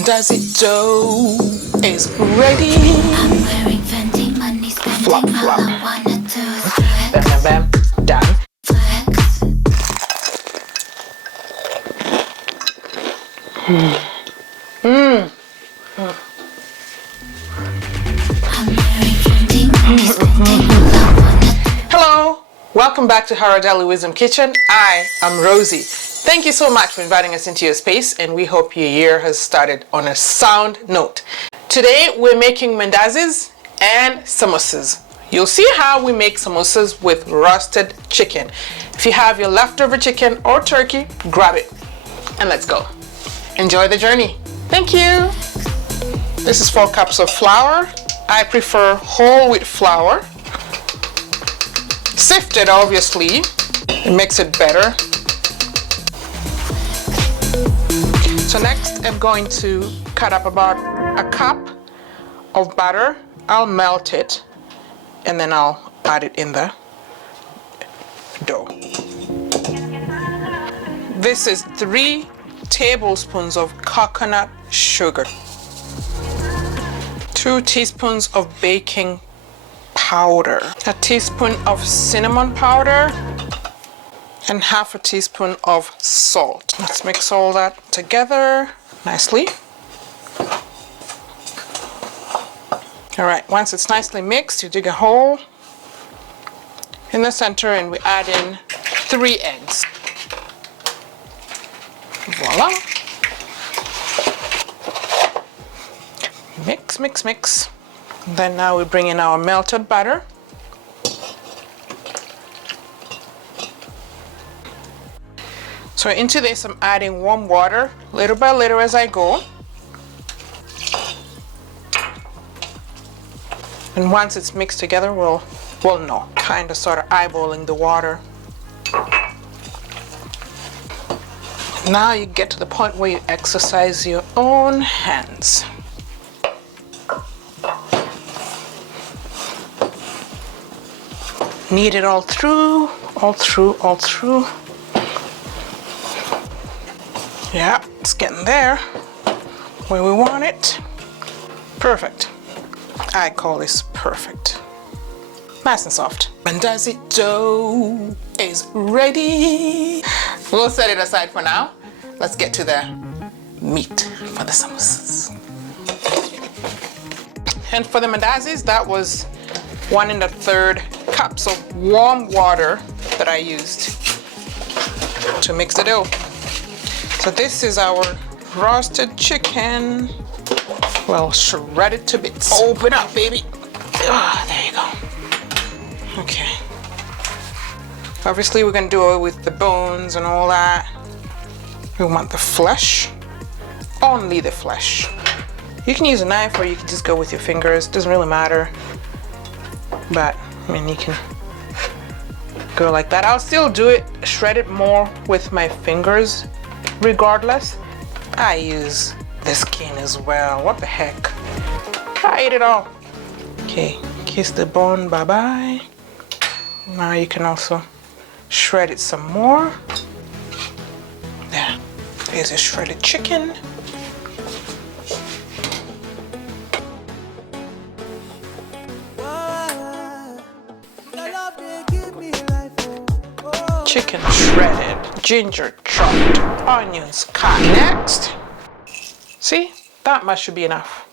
Maandazi dough is ready. I'm wearing Fendi money, spending Flop, flop. all I wanna do is flex. Bam, bam, bam, done. Flex. I'm wearing Fendi money, spending all I wanna do. Hello, welcome back to Haradali Wisdom Kitchen. I am Rosie. Thank you so much for inviting us into your space, and we hope your year has started on a sound note. Today we're making mandazis and samosas. You'll see how we make samosas with roasted chicken. If you have your leftover chicken or turkey, grab it and let's go. Enjoy the journey. Thank you. This is 4 cups of flour. I prefer whole wheat flour. Sifted, obviously, it makes it better. So next I'm going to cut up about a cup of butter. I'll melt it and then I'll add it in the dough. This is 3 tablespoons of coconut sugar, 2 teaspoons of baking powder, a teaspoon of cinnamon powder, and half a teaspoon of salt. Let's mix all that together nicely. All right, once it's nicely mixed, you dig a hole in the center and we add in 3 eggs. Voila. Mix, mix, mix. Then now we bring in our melted butter. So into this I'm adding warm water little by little as I go. And once it's mixed together, we'll know, kind of sort of eyeballing the water. Now you get to the point where you exercise your own hands. Knead it all through, all through, all through. Yeah, it's getting there where we want it. Perfect. I call this perfect. Nice and soft. Maandazi dough is ready. We'll set it aside for now. Let's get to the meat for the samosas. And for the mandazis, that was 1 1/3 cups of warm water that I used to mix the dough. So this is our roasted chicken. Well, shredded to bits. Open up, baby. Ah, there you go. Okay. Obviously, we're gonna do it with the bones and all that. We want the flesh. Only the flesh. You can use a knife or you can just go with your fingers. Doesn't really matter. But, I mean, you can go like that. I'll still do it, shred it more with my fingers. Regardless, I use the skin as well. What the heck? I ate it all. Okay, kiss the bone bye-bye. Now you can also shred it some more. There, there's a shredded chicken. Chicken shredded, ginger chopped, onions cut. Next, see, that much should be enough.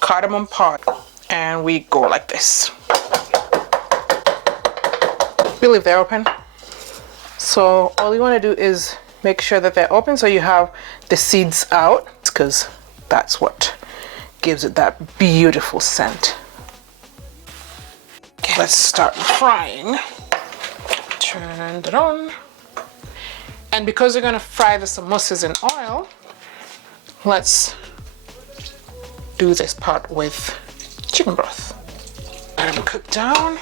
Cardamom powder, and we go like this. Believe they're open. So all you want to do is make sure that they're open so you have the seeds out, because that's what gives it that beautiful scent. Okay, let's start frying. Turn it on. And because we're gonna fry the samosas in oil, let's do this part with chicken broth. Let them cook down.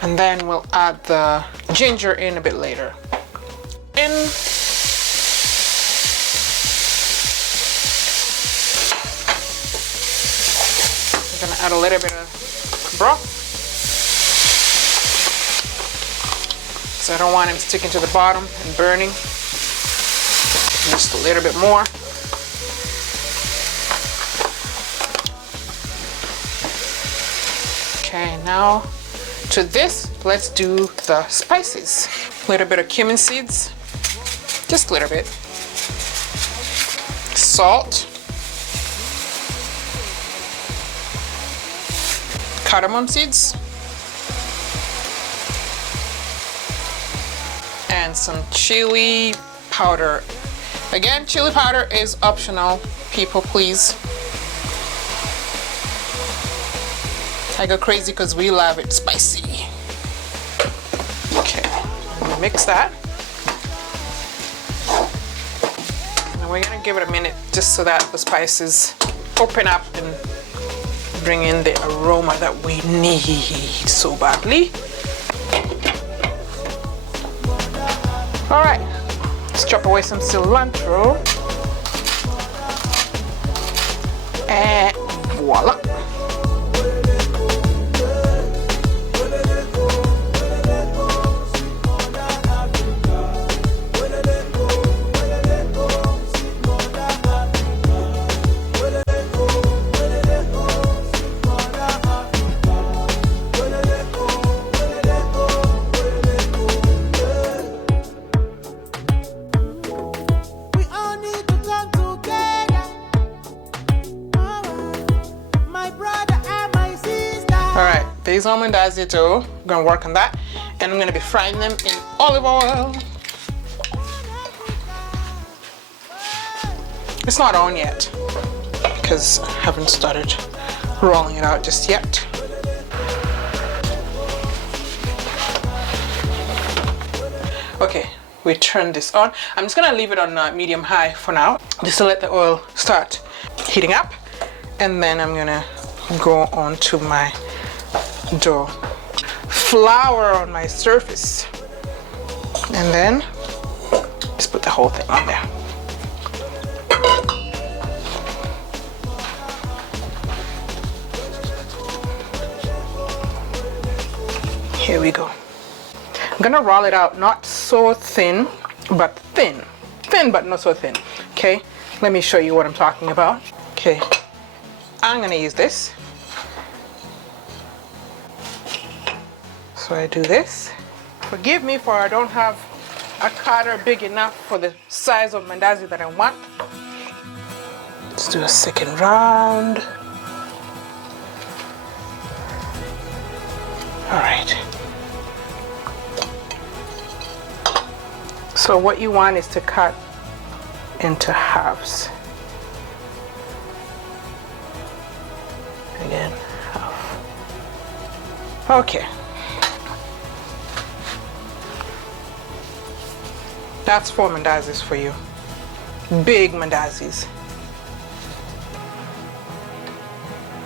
And then we'll add the ginger in a bit later. In. We're gonna add a little bit of broth. So I don't want him sticking to the bottom and burning. Just a little bit more. Okay, now to this, let's do the spices. A little bit of cumin seeds, just a little bit. Salt. Cardamom seeds. And some chili powder. Again, chili powder is optional, people, please. I go crazy because we love it spicy. Okay, I'm gonna mix that. And we're gonna give it a minute just so that the spices open up and bring in the aroma that we need so badly. All right, let's chop away some cilantro. And voila. These are Maandazi dough. I'm gonna work on that, and I'm gonna be frying them in olive oil. It's not on yet because I haven't started rolling it out just yet. Okay, we turn this on. I'm just gonna leave it on medium high for now, just to let the oil start heating up, and then I'm gonna go on to my dough. Flour on my surface, and then just put the whole thing on there. Here we go. I'm gonna roll it out, not so thin, but thin. Thin, but not so thin. Okay, let me show you what I'm talking about. Okay, I'm gonna use this. So I do this. Forgive me for I don't have a cutter big enough for the size of Maandazi that I want. Let's do a second round. All right. So what you want is to cut into halves. Again, half. Okay. That's 4 Maandazis for you. Big Maandazis.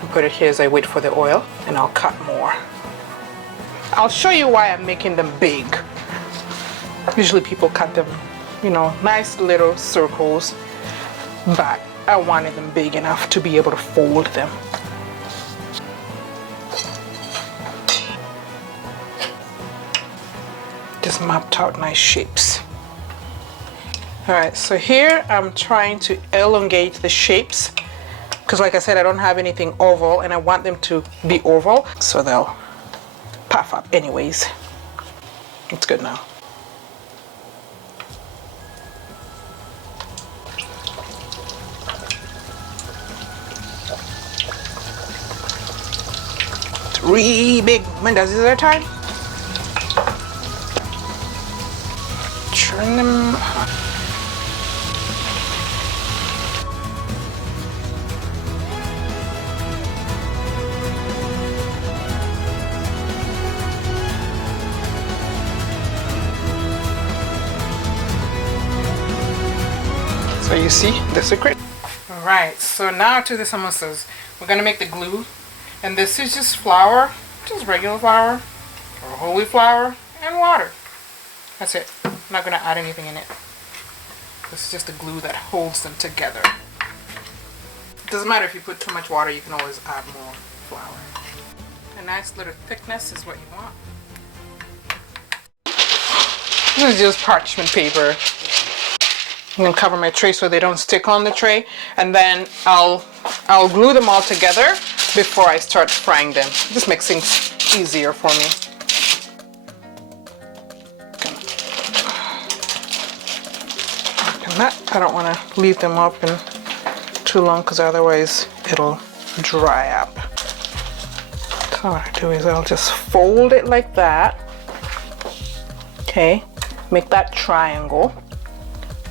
I'll put it here as I wait for the oil, and I'll cut more. I'll show you why I'm making them big. Usually people cut them, you know, nice little circles, but I wanted them big enough to be able to fold them. Just mapped out nice shapes. All right, so here I'm trying to elongate the shapes because, like I said, I don't have anything oval and I want them to be oval so they'll puff up anyways. It's good now. Three big Maandazis at a time. Turn them. So you see the secret. All right, so now to the samosas. We're gonna make the glue, and this is just flour, just regular flour, or whole wheat flour, and water. That's it. I'm not gonna add anything in it. This is just the glue that holds them together. It doesn't matter if you put too much water, you can always add more flour. A nice little thickness is what you want. This is just parchment paper. I'm gonna cover my tray so they don't stick on the tray, and then I'll glue them all together before I start frying them. This makes things easier for me. That. I don't want to leave them open too long because otherwise it'll dry up. So what I do is I'll just fold it like that. Okay, make that triangle,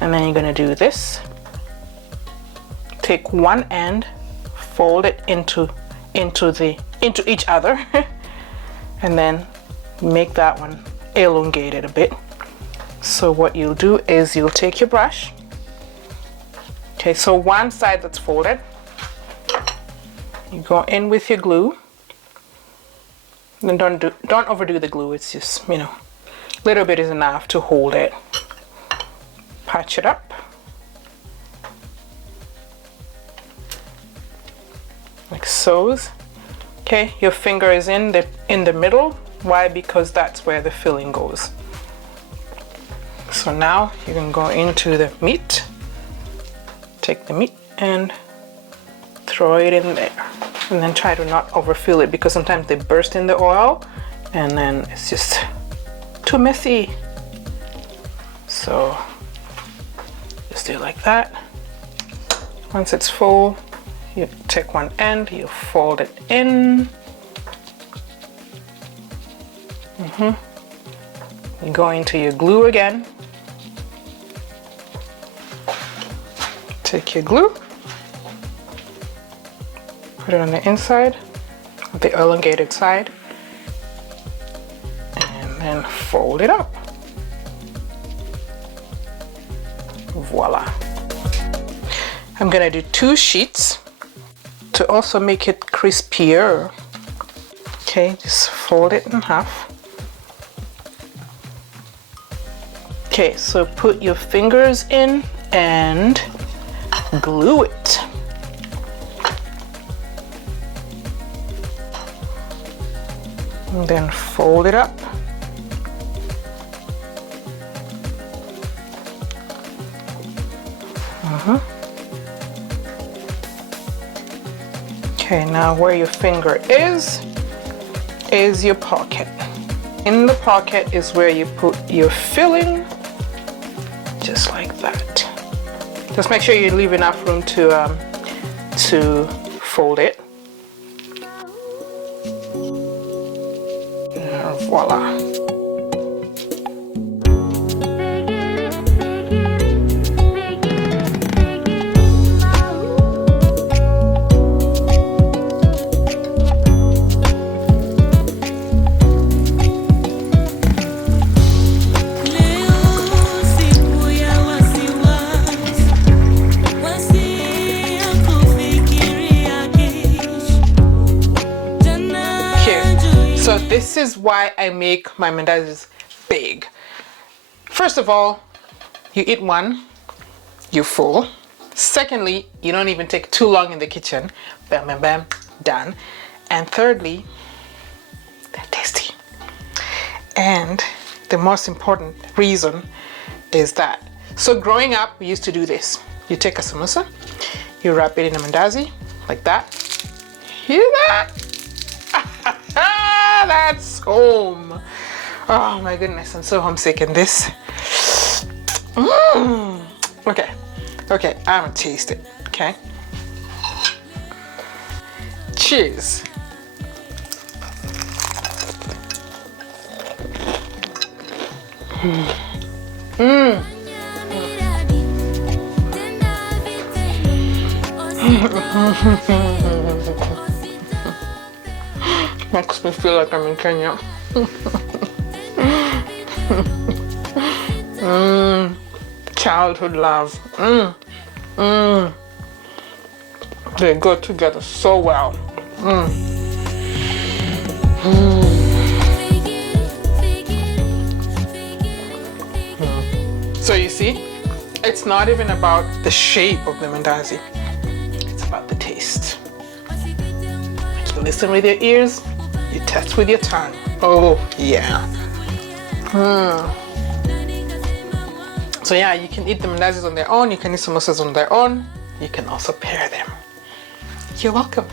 and then you're gonna do this. Take one end, fold it into each other, and then make that one elongated a bit. So what you'll do is you'll take your brush. Okay, so one side that's folded, you go in with your glue. Then don't overdo the glue. It's just, you know, a little bit is enough to hold it. Patch it up. Like so. Okay, your finger is in the middle. Why? Because that's where the filling goes. So now you can go into the meat, take the meat and throw it in there, and then try to not overfill it because sometimes they burst in the oil and then it's just too messy. So just do it like that. Once it's full, you take one end, you fold it in. You go into your glue again. Take your glue, put it on the inside, the elongated side, and then fold it up. Voila. I'm gonna do 2 sheets to also make it crispier. Okay, just fold it in half. Okay, so put your fingers in and glue it. And then fold it up. Okay, now where your finger is your pocket. In the pocket is where you put your filling, just like that. Just make sure you leave enough room to fold it. And voila. So this is why I make my mandazis big. First of all, you eat one, you're full. Secondly, you don't even take too long in the kitchen. Bam, bam, bam, done. And thirdly, they're tasty. And the most important reason is that. So growing up, we used to do this. You take a samosa, you wrap it in a mandazi, like that. Hear that? That's home. Oh my goodness, I'm so homesick in this. Okay, I'm gonna taste it, okay? Cheers. Makes me feel like I'm in Kenya. Childhood love. They go together so well. So you see, it's not even about the shape of the mandazi. It's about the taste. You listen with your ears, you test with your tongue. So So yeah, you can eat the mandazis on their own, you can eat samosas on their own, you can also pair them. You're welcome.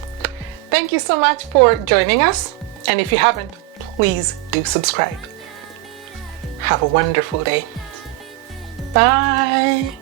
Thank you so much for joining us. And if you haven't, please do subscribe. Have a wonderful day. Bye.